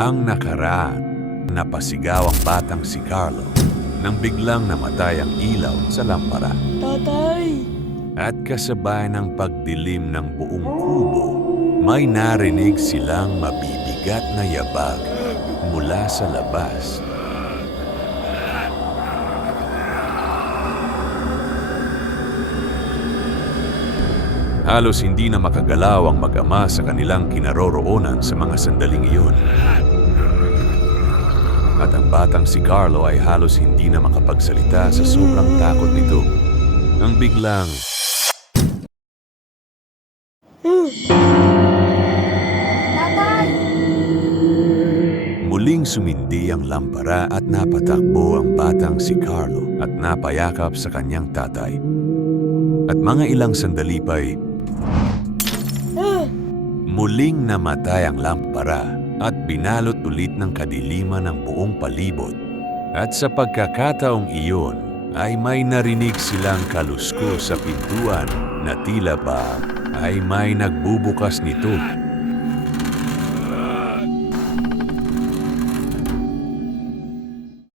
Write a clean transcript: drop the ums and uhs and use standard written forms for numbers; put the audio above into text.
Ang nakaraan, napasigaw ang batang si Carlo nang biglang namatay ang ilaw sa lampara. Tatay! At kasabay ng pagdilim ng buong kubo, may narinig silang mabibigat na yabag mula sa labas. Halos hindi na makagalaw ang mag-ama sa kanilang kinaroroonan sa mga sandaling iyon. At ang batang si Carlo ay halos hindi na makapagsalita sa sobrang takot nito. Nang biglang Tatay! muling sumindi ang lampara at napatakbo ang batang si Carlo at napayakap sa kanyang tatay. At mga ilang sandali pa'y muling namatay ang lampara at binalot ulit ng kadiliman ang buong palibot. At sa pagkakataong iyon ay may narinig silang kaluskos sa pintuan na tila ba ay may nagbubukas nito.